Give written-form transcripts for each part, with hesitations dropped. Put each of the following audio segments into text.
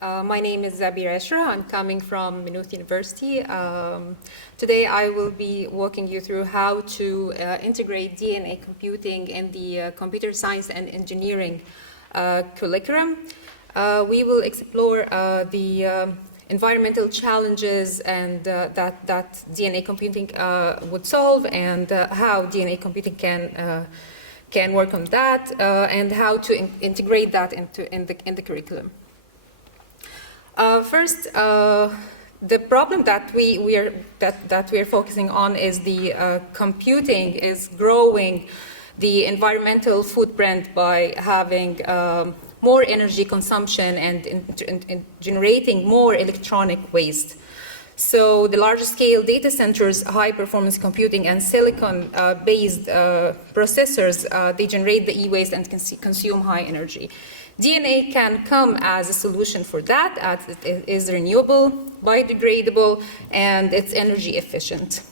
My name is Abeer Eshra. I'm coming from Maynooth University. Today I will be walking you through how to integrate DNA computing in the computer science and engineering curriculum. We will explore the environmental challenges and that DNA computing would solve, and how DNA computing can work on that, and how to integrate that in the curriculum. First, the problem that we are focusing on is the computing is growing the environmental footprint by having more energy consumption and generating more electronic waste. So the large-scale data centers, high-performance computing, and silicon-based processors, they generate the e-waste and consume high energy. DNA can come as a solution for that, as it is renewable, biodegradable, and it's energy efficient.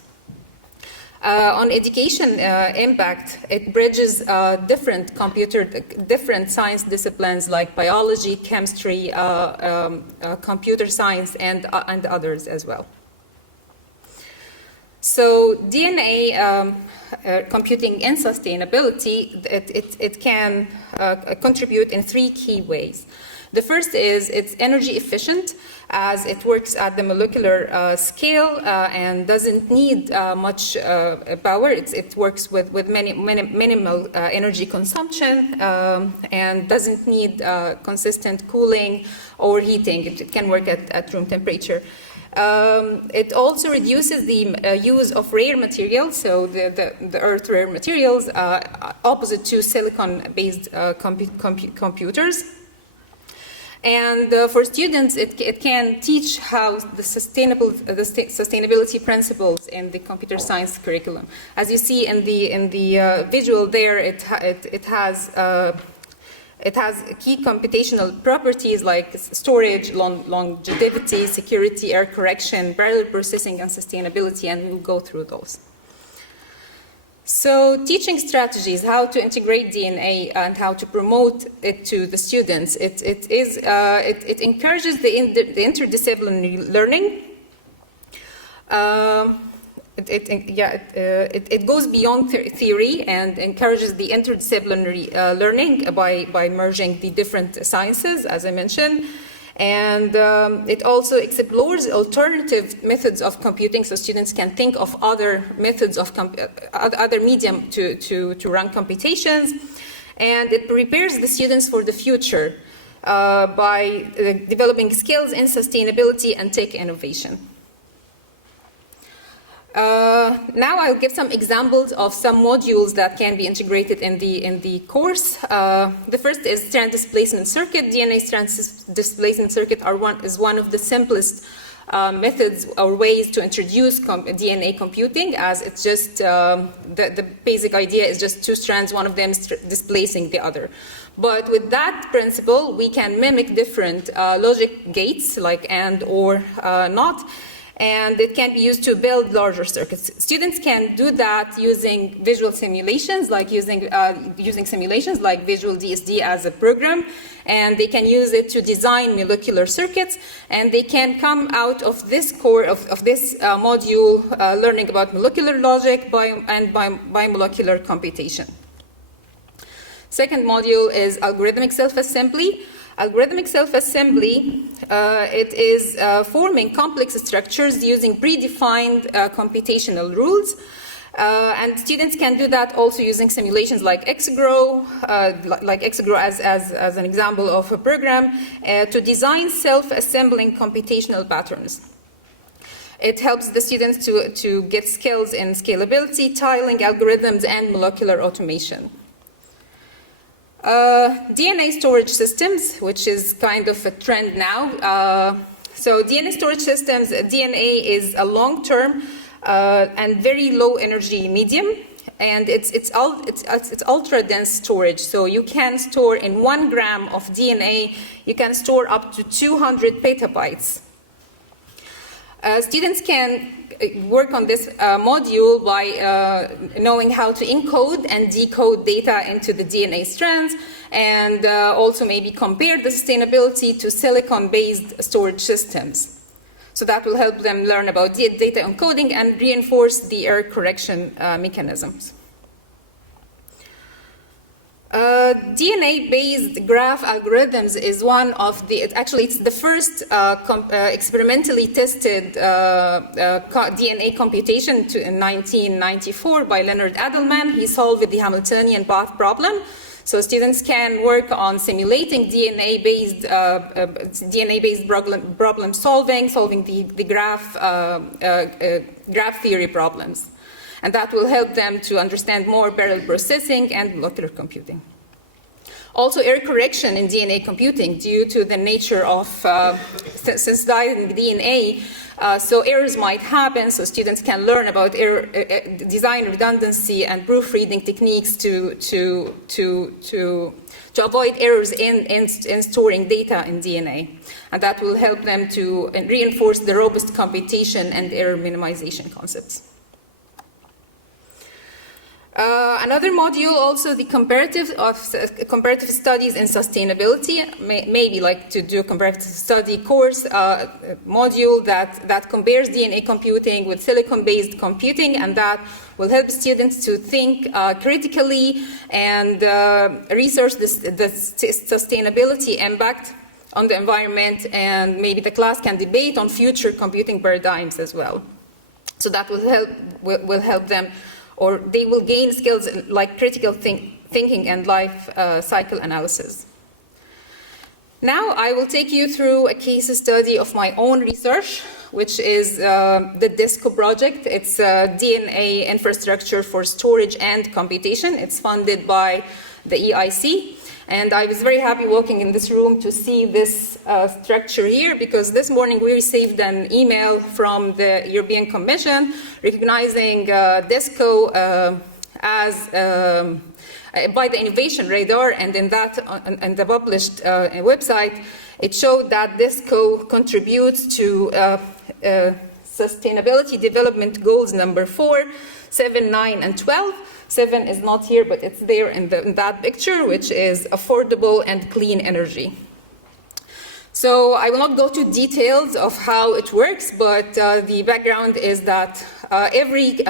On education impact, it bridges different science disciplines like biology, chemistry, computer science, and others as well. So DNA computing and sustainability, it can contribute in three key ways. The first is it's energy efficient, as it works at the molecular scale and doesn't need much power. It works with minimal energy consumption and doesn't need consistent cooling or heating. It can work at room temperature. It also reduces the use of rare materials, so the earth rare materials, opposite to silicon-based computers. And for students, it can teach how the sustainability principles in the computer science curriculum. As you see in the visual there, it has key computational properties like storage, longevity, security, error correction, parallel processing, and sustainability, and we'll go through those. So teaching strategies, how to integrate DNA and how to promote it to the students. It encourages the interdisciplinary learning. It goes beyond theory and encourages the interdisciplinary learning by merging the different sciences, as I mentioned. And it also explores alternative methods of computing, so students can think of other methods of other medium to run computations. And it prepares the students for the future by developing skills in sustainability and tech innovation. Now I'll give some examples of some modules that can be integrated in the course. The first is strand displacement circuit. DNA strand displacement circuit is one of the simplest methods or ways to introduce DNA computing, as it's just the basic idea is just two strands, one of them is displacing the other. But with that principle, we can mimic different logic gates like and, or, not. And it can be used to build larger circuits. Students can do that using visual simulations, like using simulations like Visual DSD as a program, and they can use it to design molecular circuits, and they can come out of this core of this module learning about molecular logic and bimolecular computation. Second module is algorithmic self-assembly. Algorithmic self-assembly, it is forming complex structures using predefined computational rules. And students can do that also using simulations like XGROW, as an example of a program, to design self-assembling computational patterns. It helps the students to get skills in scalability, tiling algorithms, and molecular automation. DNA storage systems, which is kind of a trend now. So DNA storage systems, DNA is a long-term and very low energy medium, and it's ultra-dense storage. So you can store in 1 gram of DNA, you can store up to 200 petabytes. Students can work on this module by knowing how to encode and decode data into the DNA strands, and also maybe compare the sustainability to silicon-based storage systems. So that will help them learn about data encoding and reinforce the error correction mechanisms. DNA-based graph algorithms is one of the, actually it's the first experimentally tested DNA computation in 1994 by Leonard Adleman. He solved the Hamiltonian path problem. So students can work on simulating DNA-based problem solving the graph theory problems. And that will help them to understand more parallel processing and molecular computing. Also, error correction in DNA computing due to the nature of synthesizing DNA. So errors might happen, so students can learn about design redundancy and proofreading techniques to avoid errors in storing data in DNA. And that will help them to reinforce the robust computation and error minimization concepts. Another module, also the comparative studies in sustainability, maybe like to do a comparative study course module that compares DNA computing with silicon-based computing, and that will help students to think critically and research the sustainability impact on the environment, and maybe the class can debate on future computing paradigms as well. So that will help them, or they will gain skills like critical thinking and life cycle analysis. Now I will take you through a case study of my own research, which is the DISCO project. It's a DNA infrastructure for storage and computation. It's funded by the EIC. And I was very happy walking in this room to see this structure here, because this morning we received an email from the European Commission recognizing DISCO as by the Innovation Radar, and in that, on the published website, it showed that DISCO contributes to Sustainability Development Goals number 4, 7, 9, and 12. 7 is not here, but it's there in that picture, which is affordable and clean energy. So I will not go to details of how it works, but the background is that every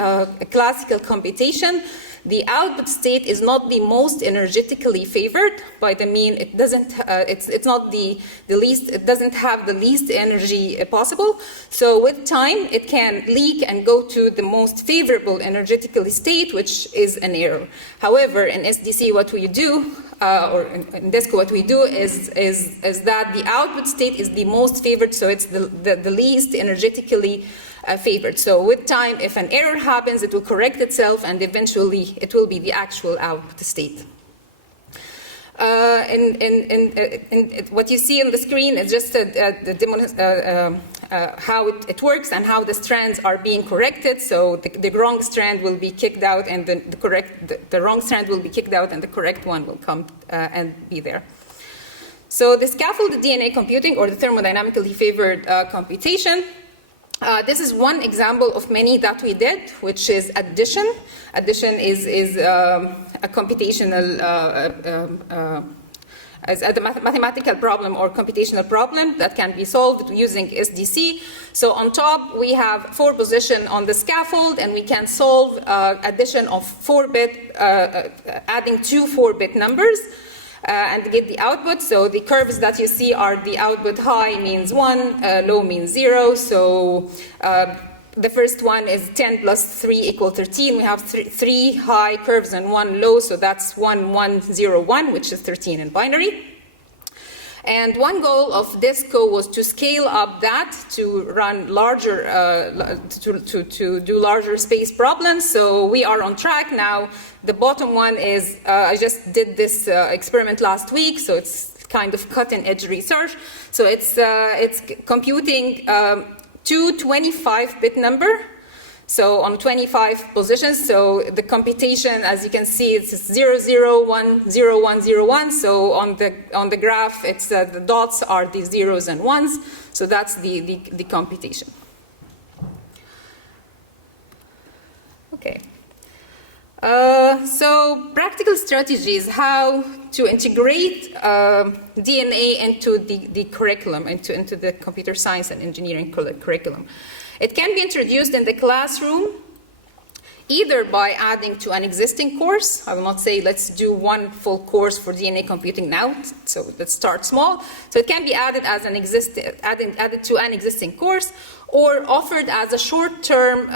classical computation, the output state is not the most energetically favored. By the mean, it doesn't. It's not the least. It doesn't have the least energy possible. So with time, it can leak and go to the most favorable energetically state, which is an error. However, in SDC, what we do, or in DISCO, what we do is that the output state is the most favored. So it's the least energetically favored. So with time, if an error happens, it will correct itself, and eventually it will be the actual output state. What you see on the screen is just how it works and how the strands are being corrected. So the wrong strand will be kicked out, and the wrong strand will be kicked out, and the correct one will come and be there. So the scaffolded DNA computing, or the thermodynamically favored computation, this is one example of many that we did, which is addition. Addition is a computational, as a mathematical problem or computational problem that can be solved using SDC. So on top, we have 4 positions on the scaffold, and we can solve addition of 4-bit, adding 2 4-bit numbers. And get the output. So the curves that you see are the output. High means 1, low means 0. So the first one is 10 plus 3 equal 13. We have 3 high curves and 1 low, so that's 1, 1, 0, 1, which is 13 in binary. And one goal of DISCO was to scale up that to run larger, to do larger space problems. So we are on track now. The bottom one is, I just did this experiment last week, so it's kind of cutting-edge research. So it's computing 2 25-bit number. So on 25 positions, so the computation, as you can see, it's 0, 0, 1, 0, 1, 0, 1. So on the graph, it's the dots are the zeros and ones. So that's the computation. Okay. So practical strategies, how to integrate DNA into the curriculum, into the computer science and engineering curriculum. It can be introduced in the classroom either by adding to an existing course. I will not say let's do one full course for DNA computing now, so let's start small. So it can be added as an added to an existing course, or offered as a short-term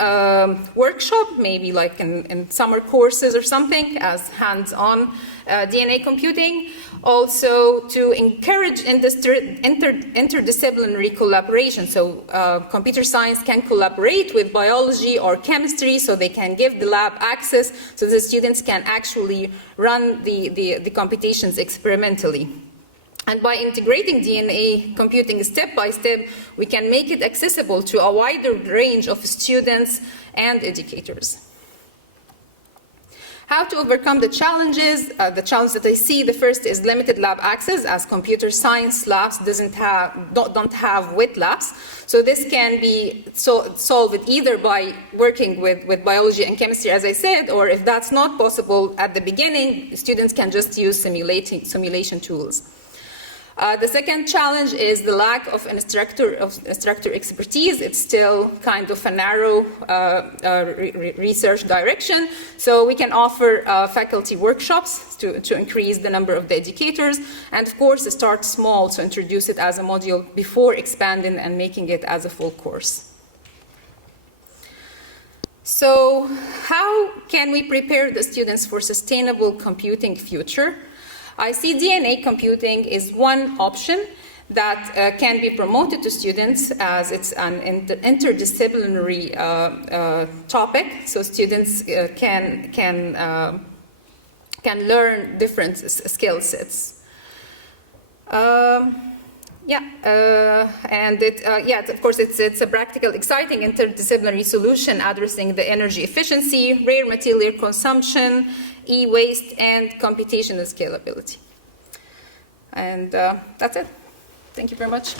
workshop, maybe like in summer courses or something, as hands-on DNA computing. Also, to encourage interdisciplinary collaboration. So computer science can collaborate with biology or chemistry, so they can give the lab access so the students can actually run the computations experimentally. And by integrating DNA computing step by step, we can make it accessible to a wider range of students and educators. How to overcome the challenges? The challenge that I see, the first is limited lab access, as computer science labs don't have wet labs. So this can be solved either by working with biology and chemistry, as I said, or if that's not possible at the beginning, students can just use simulation tools. The second challenge is the lack of instructor expertise. It's still kind of a narrow research direction. So we can offer faculty workshops to increase the number of the educators. And of course, start small, to introduce it as a module before expanding and making it as a full course. So how can we prepare the students for sustainable computing future? I see DNA computing is one option that can be promoted to students, as it's an interdisciplinary topic, so students can learn different skill sets. Of course, it's a practical, exciting interdisciplinary solution addressing the energy efficiency, rare material consumption, e-waste, and computational scalability. And that's it. Thank you very much.